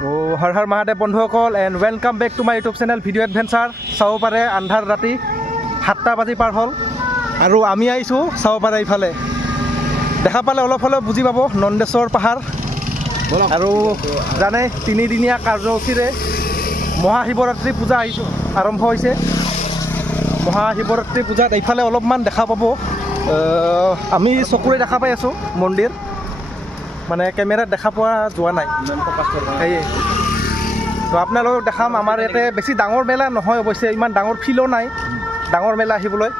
হৰ হৰ মহাদেৱ বন্ধুসকল and welcome back to my YouTube channel video' adventure. চাব পাৰে আন্ধাৰ ৰাতি 7টা বাজি পাৰ হ'ল আৰু আমি আহিছোঁ চাব পাৰে ইফালে দেখা পালে অলপ হ'লেও বুজি পাব নন্দেশ্বৰ পাহাৰ আৰু জানে 3দিনীয়া কাৰ্যসূচীৰে মহাশিৱৰাত্ৰি পূজা আৰম্ভ হৈছে। মহাশিৱৰাত্ৰি পূজাত এইফালে অলপমান দেখা পাব, আমি চকুৰে দেখা পাই আছোঁ মন্দিৰ, মানে কেমেৰাত দেখা পোৱা যোৱা নাই সেয়ে তো আপোনালোকক দেখাম। আমাৰ ইয়াতে বেছি ডাঙৰ মেলা নহয়, অৱশ্যে ইমান ডাঙৰ ফিল্ডো নাই ডাঙৰ মেলা আহিবলৈ,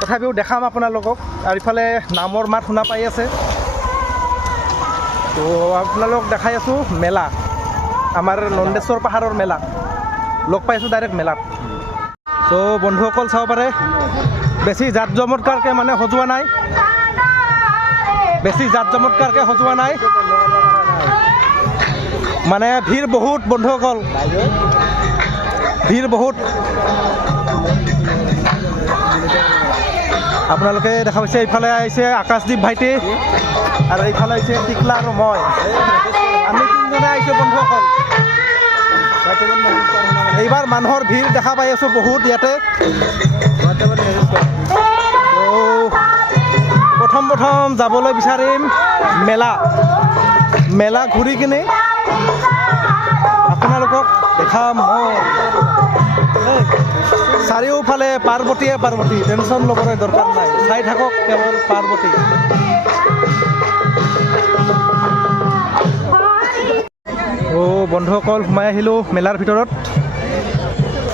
তথাপিও দেখাম আপোনালোকক। আৰু ইফালে নামৰ মাত শুনা পাই আছে, তো আপোনালোকক দেখাই আছোঁ মেলা, আমাৰ নন্দেশ্বৰ পাহাৰৰ মেলা। লগ পাইছোঁ ডাইৰেক্ট মেলাত। তো বন্ধুসকল চাব পাৰে বেছি জাত জমৎকাৰকৈ মানে সজোৱা নাই, বেছি জাত জমৎকাৰকৈ সজোৱা নাই, মানে ভিৰ বহুত বন্ধুসকল, ভিৰ বহুত। আপোনালোকে দেখা পাইছে এইফালে আহিছে আকাশদ্বীপ ভাইটি আৰু এইফালে আহিছে টিকলা আৰু মই, আমি তিনিজনে আহিছোঁ বন্ধুসকল। এইবাৰ মানুহৰ ভিৰ দেখা পাই আছোঁ বহুত ইয়াতে। প্ৰথম যাবলৈ বিচাৰিম মেলা ঘূৰি কিনে আপোনালোকক দেখাম। চাৰিওফালে পাৰ্বতী, টেনশ্যন ল'বলৈ দৰকাৰ নাই, চাই থাকক কেৱল পাৰ্বতী। বন্ধুসকল সোমাই আহিলোঁ মেলাৰ ভিতৰত,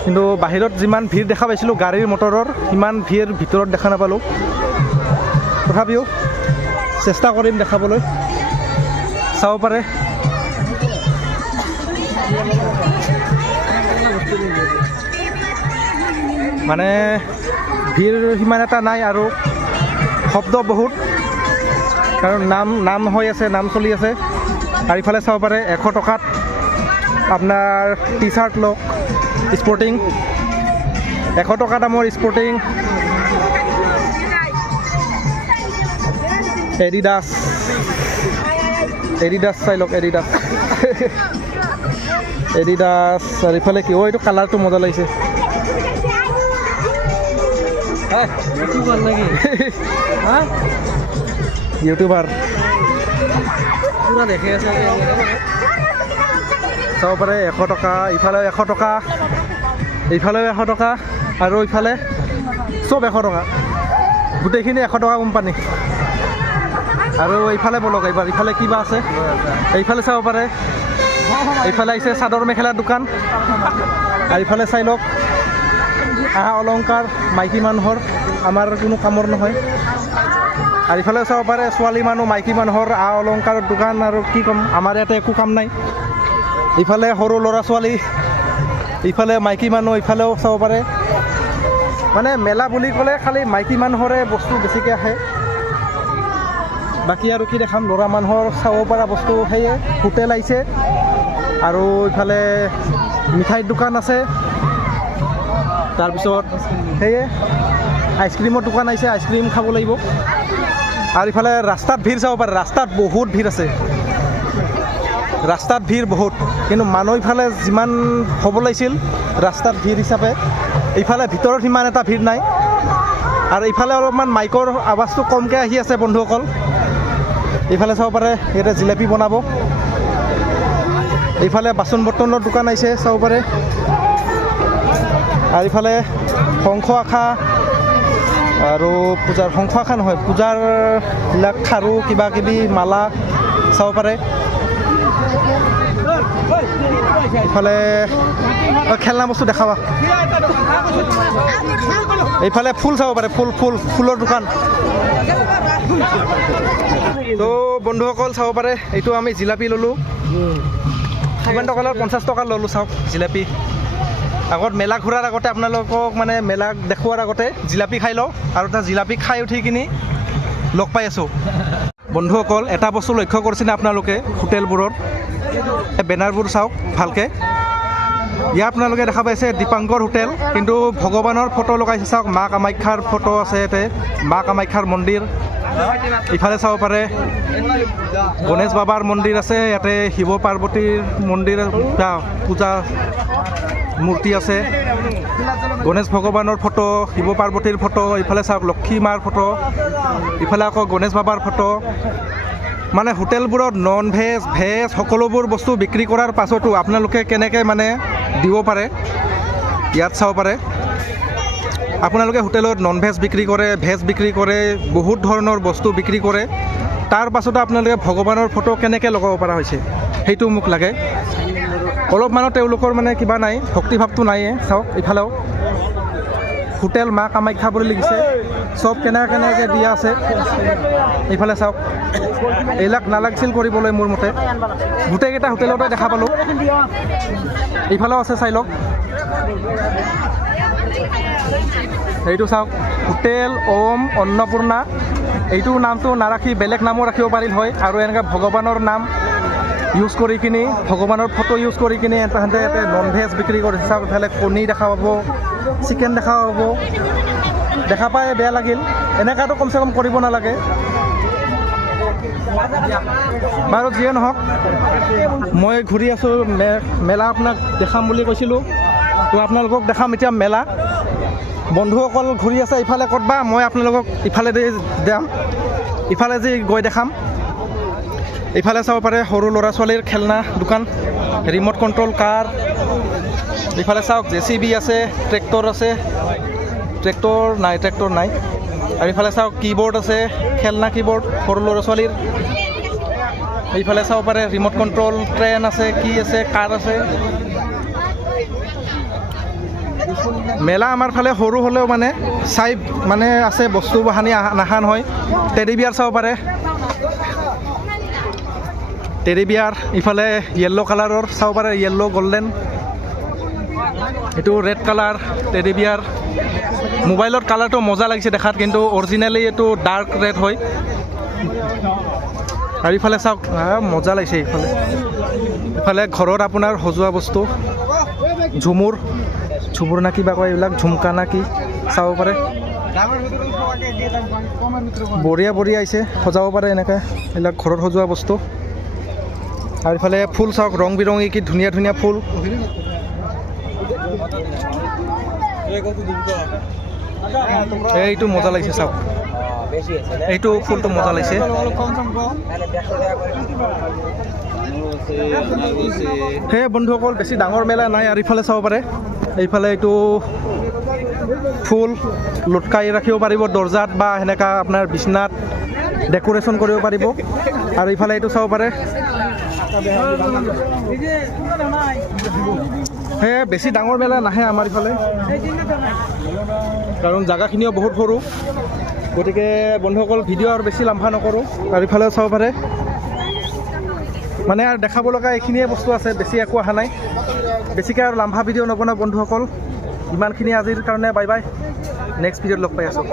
কিন্তু বাহিৰত যিমান ভিৰ দেখা পাইছিলোঁ গাড়ীৰ মটৰৰ সিমান ভিৰ ভিতৰত দেখা নাপালোঁ, তথাপিও চেষ্টা কৰিম দেখাবলৈ। চাব পাৰে মানে ভিৰ সিমান এটা নাই আৰু শব্দ বহুত, কাৰণ নাম হৈ আছে, নাম চলি আছে। আৰু ইফালে চাব পাৰে 100 টকাত আপোনাৰ টি চাৰ্ট লওক, স্পৰ্টিং 100 টকা দামৰ স্পৰ্টিং, এডিডাছ চাই লওক, এডিডাছ আৰু ইফালে কি এইটো কালাৰটো মজা লাগিছে। ইউটিউবাৰ দেখি আছে, চাব পাৰে 100 টকা, ইফালেও 100 টকা, এইফালেও 100 টকা, আৰু ইফালে চব 100 টকা, গোটেইখিনি 100 টকা কোম্পানী। আৰু এইফালে বলক এইবাৰ, ইফালে কিবা আছে, এইফালে চাব পাৰে, এইফালে আহিছে চাদৰ মেখেলাৰ দোকান, আৰু ইফালে চাই লওক অলংকাৰ মাইকী মানুহৰ, আমাৰ কোনো কামৰ নহয়। আৰু ইফালে চাব পাৰে ছোৱালী মানুহ, মাইকী মানুহৰ অলংকাৰৰ দোকান, আৰু কি ক'ম, আমাৰ ইয়াতে একো কাম নাই। ইফালে সৰু ল'ৰা ছোৱালী, ইফালে মাইকী মানুহ, ইফালেও চাব পাৰে। মানে মেলা বুলি ক'লে খালি মাইকী মানুহৰে বস্তু বেছিকৈ আহে, বাকী আৰু কি দেখাম, ল'ৰা মানুহৰ চাব পৰা বস্তু সেয়ে। হোটেল আহিছে, আৰু ইফালে মিঠাইৰ দোকান আছে, তাৰপিছত সেয়ে আইচক্ৰীমৰ দোকান আহিছে, আইচক্ৰীম খাব লাগিব। আৰু ইফালে ৰাস্তাত ভিৰ চাব পাৰে, ৰাস্তাত বহুত ভিৰ আছে, ৰাস্তাত ভিৰ বহুত, কিন্তু মানুহ ইফালে যিমান হ'ব লাগিছিল ৰাস্তাত ভিৰ হিচাপে, ইফালে ভিতৰত সিমান এটা ভিৰ নাই। আৰু ইফালে অলপমান মাইকৰ আৱাজটো কমকৈ আহি আছে বন্ধুসকল। এইফালে চাব পাৰে ইয়াতে জিলাপি বনাব, এইফালে বাচন বৰ্তনৰ দোকান আহিছে চাব পাৰে, আৰু ইফালে শংখ আখা, আৰু শংখ আখা নহয়, পূজাৰ বিলাক খাৰু কিবা কিবি মালা চাব পাৰে। ইফালে খেলনা বস্তু দেখাবা, এইফালে ফুল চাব পাৰে, ফুলৰ দোকান। তো বন্ধুসকল চাব পাৰে, এইটো আমি জিলাপি ল'লোঁ, কিমান টকা ল'লোঁ, 50 টকা ল'লোঁ। চাওক জিলাপি, আগত মেলা ঘূৰাৰ আগতে আপোনালোকক মানে মেলা দেখুৱাৰ আগতে জিলাপি খাই লওঁ, আৰু এটা জিলাপি খাই উঠি কিনি লগ পাই আছোঁ। বন্ধুসকল এটা বস্তু লক্ষ্য কৰিছেনে আপোনালোকে, হোটেলবোৰৰ বেনাৰবোৰ চাওক ভালকৈ। ইয়াত আপোনালোকে দেখা পাইছে দীপাংকৰ হোটেল, কিন্তু ভগৱানৰ ফটো লগাইছে চাওক, মা কামাখ্যাৰ ফটো আছে ইয়াতে, মা কামাখ্যাৰ মন্দিৰ, ইফালে চাব পাৰে গণেশ বাবাৰ মন্দিৰ আছে, ইয়াতে শিৱ পাৰ্বতীৰ মন্দিৰ পূজা মূৰ্তি আছে, গণেশ ভগৱানৰ ফটো, শিৱ পাৰ্বতীৰ ফটো, ইফালে চাওক লক্ষী মাৰ ফটো, ইফালে আকৌ গণেশ বাবাৰ ফটো। মানে হোটেলবোৰত নন ভেজ ভেজ সকলোবোৰ বস্তু বিক্ৰী কৰাৰ পাছতো আপোনালোকে কেনেকৈ মানে দিব পাৰে ইয়াত চাব পাৰে। আপোনালোকে হোটেলত নন ভেজ বিক্ৰী কৰে, ভেজ বিক্ৰী কৰে, বহুত ধৰণৰ বস্তু বিক্ৰী কৰে, তাৰ পাছতো আপোনালোকে ভগৱানৰ ফটো কেনেকৈ লগাব পৰা হৈছে সেইটো মোক লাগে। অলপমানো তেওঁলোকৰ মানে কিবা নাই, ভক্তিভাৱটো নাইয়ে। চাওক ইফালেও হোটেল মা কামাখ্যা বুলি লিখিছে, চব কেনেকৈ দিয়া আছে। এইফালে চাওক, এইবিলাক নালাগিছিল কৰিবলৈ মোৰ মতে, গোটেইকেইটা হোটেলতে দেখা পালোঁ। এইফালেও আছে চাই লওক, এইটো চাওক হোটেল ওম অন্নপূৰ্ণা। এইটো নামটো নাৰাখি বেলেগ নামো ৰাখিব পাৰিল হয়, আৰু এনেকৈ ভগৱানৰ নাম ইউজ কৰি কিনি, ভগৱানৰ ফটো ইউজ কৰি কিনি তাহাঁতে ইয়াতে নন ভেজ বিক্ৰী কৰিছে। চাওক ইফালে কণী দেখা পাব, চিকেন দেখা পাব, দেখা পাই বেয়া লাগিল। এনেকুৱাটো কমচে কম কৰিব নালাগে। বাৰু যিয়ে নহওক, মই ঘূৰি আছোঁ, মেলা আপোনাক দেখাম বুলি কৈছিলোঁ, তো আপোনালোকক দেখাম এতিয়া মেলা। বন্ধুসকল ঘূৰি আছে ইফালে ক'তবা, মই আপোনালোকক ইফালেদি যাম, ইফালে যি গৈ দেখাম। ইফালে চাব পাৰে সৰু ল'ৰা ছোৱালীৰ খেলনা দোকান, ৰিম'ট কণ্ট্ৰল কাৰ। ইফালে চাওক JCB আছে, ট্ৰেক্টৰ আছে, ট্ৰেক্টৰ নাই। আৰু ইফালে চাওক কীবৰ্ড আছে, খেলনা কীবৰ্ড সৰু ল'ৰা ছোৱালীৰ। এইফালে চাব পাৰে ৰিম'ট কণ্ট্ৰল ট্ৰেইন আছে, কি আছে, কাৰ আছে। মেলা আমাৰ ফালে সৰু হ'লেও মানে চাই মানে আছে, বস্তু বাহানি নাহা নহয়। টেডি বিয়াৰ চাব পাৰে, টেডি বিয়াৰ। ইফালে য়েল্ল' কালাৰৰ চাব পাৰে, য়েল্ল' গল্ডেন, এইটো ৰেড কালাৰ টেডি বিয়াৰ। মোবাইলত কালাৰটো মজা লাগিছে দেখাত, কিন্তু অৰিজিনেলি এইটো ডাৰ্ক ৰেড হয়। আৰু ইফালে চাওক মজা লাগিছে। ইফালে ঘৰত আপোনাৰ সজোৱা বস্তু, ঝুমুৰ না কিবা কয় এইবিলাক, ঝুমকা না কি চাব পাৰে। বঢ়িয়া আহিছে, সজাব পাৰে এনেকৈ এইবিলাক ঘৰত সজোৱা বস্তু। আৰু ইফালে ফুল চাওক, ৰং বিৰঙী কি ধুনীয়া ফুল। এইটো মজা লাগিছে চাওক, এইটো ফুলটো মজা লাগিছে। সেই বন্ধুসকল বেছি ডাঙৰ মেলা নাই। আৰু ইফালে চাব পাৰে, এইফালে এইটো ফুল লটকাই ৰাখিব পাৰিব দৰ্জাত, বা সেনেকা আপোনাৰ বিচনাত ডেক'ৰেশ্যন কৰিব পাৰিব। আৰু ইফালে এইটো চাব পাৰে, সেয়ে বেছি ডাঙৰ মেলা নাহে আমাৰ ইফালে, কাৰণ জাগাখিনিও বহুত সৰু। গতিকে বন্ধুসকল ভিডিঅ' আৰু বেছি লাম্ভা নকৰোঁ। আৰু ইফালে চাব পাৰে, মানে আৰু দেখাব লগা এইখিনিয়ে বস্তু আছে, বেছি একো অহা নাই। বেছিকৈ আৰু লাম্ভা ভিডিঅ' নবনাওঁ বন্ধুসকল। ইমানখিনি আজিৰ কাৰণে বাই বাই, নেক্সট ভিডিঅ'ত লগ পাই আছোঁ।